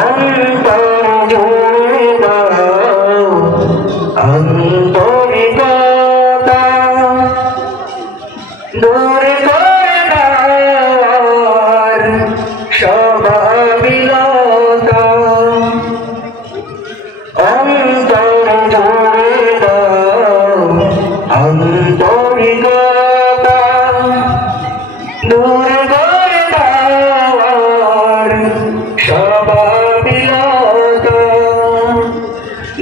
অন্তর জুড়ে দাও আন্তরিকতা, দূর করে দাও স্বভাবিলতা। অন্তর জুড়ে দাও আন্তরিকতা, দূর করে দাও স্বভাবিলতা,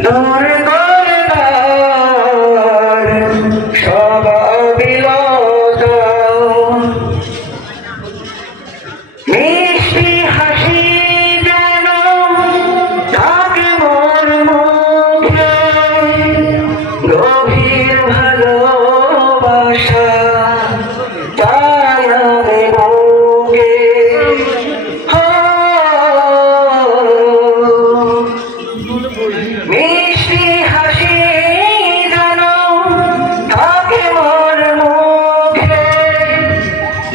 দূর করে দাও স্বভাবিলতা। মিষ্টি হাসি যেন থাকে মোর মুখে, গভীর ভালোবাসা চাই আমি বুকে। মিষ্টি হাসি যেন থাকে মোর মুখে,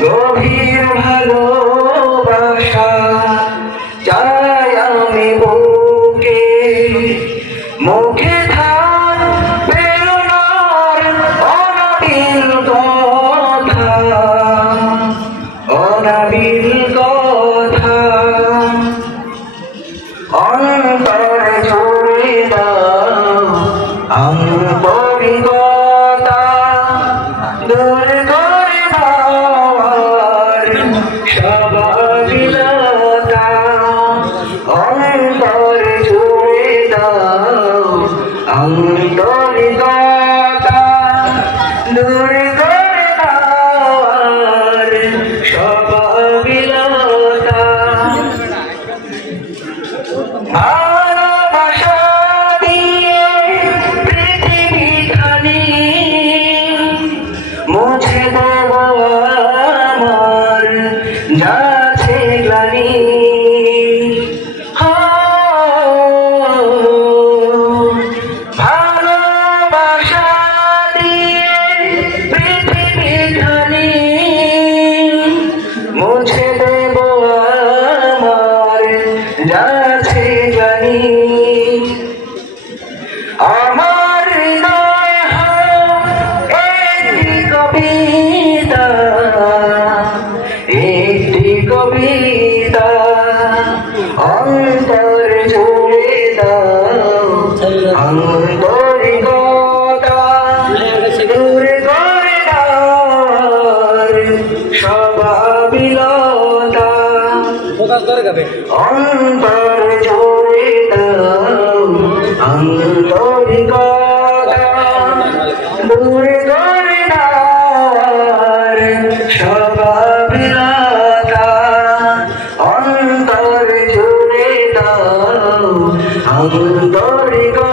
গভীর ভালোবাসা চাই আমি বুকে। মুখে থাক প্রেরণার অনাবিল কথা, অনাবিল কথা। অন্তর জুড়ে দাও আন্তরিকতা, দূর করে দাও স্বভাবিলতা। অন্তর জুড়ে দাও আন্তরিকতা, দূর করে দাও স্বভাবিলতা। ভালোবাসা দিয়ে পৃথিবীখানি মুছে দেব আমার যাচ্ছে গ্লানি। ভালোবাসা দিয়ে পৃথিবীখানি মুছে দেব আমার যাচ্ছে গ্লানি। আমার হৃদয় একটি কবিতা, একটি কবিতা। অন্তর জুড়ে দাও আন্তরিকতা, দূর করে দাও স্বভাবিলতা। অন্তর জুড়ে দাও আন্তরিকতা, দূর করে দাও স্বভাবিলতা। অন্তর জুড়ে দাও আন্তরিকতা।